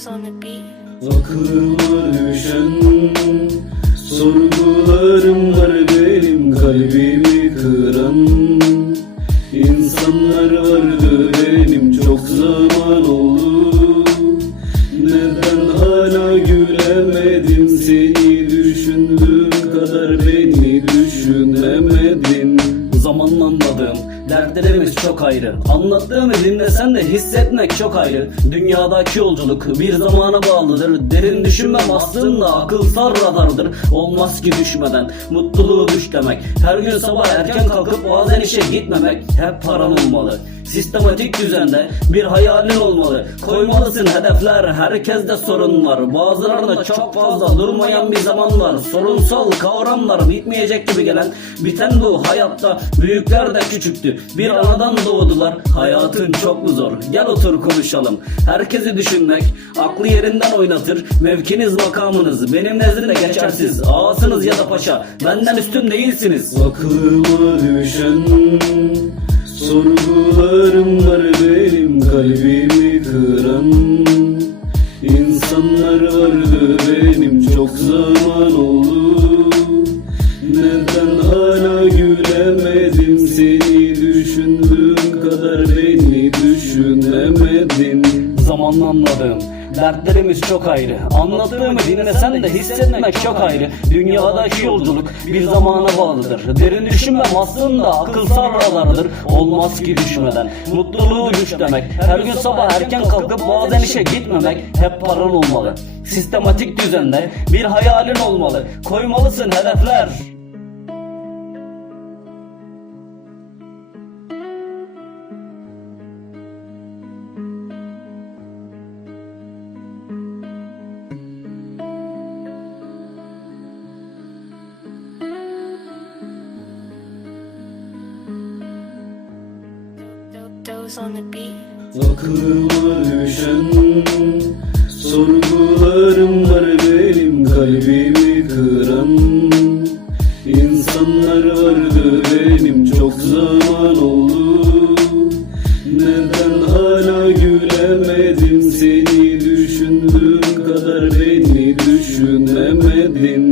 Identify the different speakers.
Speaker 1: Those on the beat.
Speaker 2: Aklıma düşen sorgularım var benim kalbimi kıran İnsanlar vardı benim çok zaman oldu Neden hala gülemedim seni düşündüğüm kadar beni düşünemedin
Speaker 3: Zamanla anladığım dertlerimiz çok ayrı? Anlattığımı dinlesen de hissetmek çok ayrı. Dünyadaki yolculuk bir zamana bağlıdır. Derin düşünmem aslında akılsal radardır. Olmaz ki düşmeden mutluluğu düş demek. Her gün sabah erken kalkıp bazen işe gitmemek Hep paran olmalı Sistematik düzende bir hayalin olmalı. Koymalısın hedefler herkeste sorun var. Bazılarında çok fazla durmayan bir zaman var. Sorunsal kavramlar bitmeyecek gibi gelen Biten bu hayatta büyükler de küçüktü. Bir anadan doğdular hayatın çok mu zor. Gel otur konuşalım. Herkesi düşünmek aklı yerinden oynatır. Mevkiniz makamınız benim nezdimde geçersiz. Ağasınız ya da paşa benden üstün değilsiniz.
Speaker 2: Aklıma düşen sorgularım var benim kalbimi kıran İnsanlar vardı benim. Çok zaman oldu. Neden hala gülemedim? Seni düşündüğüm kadar beni düşünemedin
Speaker 3: Zamanla anladığım Dertlerimiz çok ayrı. Anlattığımı dinlesen de hissetmek çok ayrı. Dünyadaki yolculuk bir zamana bağlıdır. Derin düşünmem aslında akılsal radardır Olmaz ki düşmeden. Mutluluğu düş demek. Her gün sabah erken kalkıp bazen işe gitmemek Hep paran olmalı. Sistematik düzende bir hayalin olmalı. Koymalısın hedefler
Speaker 2: Aklıma düşen sorgularım var benim kalbimi kıran İnsanlar vardı benim çok zaman oldu. Neden hala gülemedim seni düşündüğüm kadar beni düşünemedin?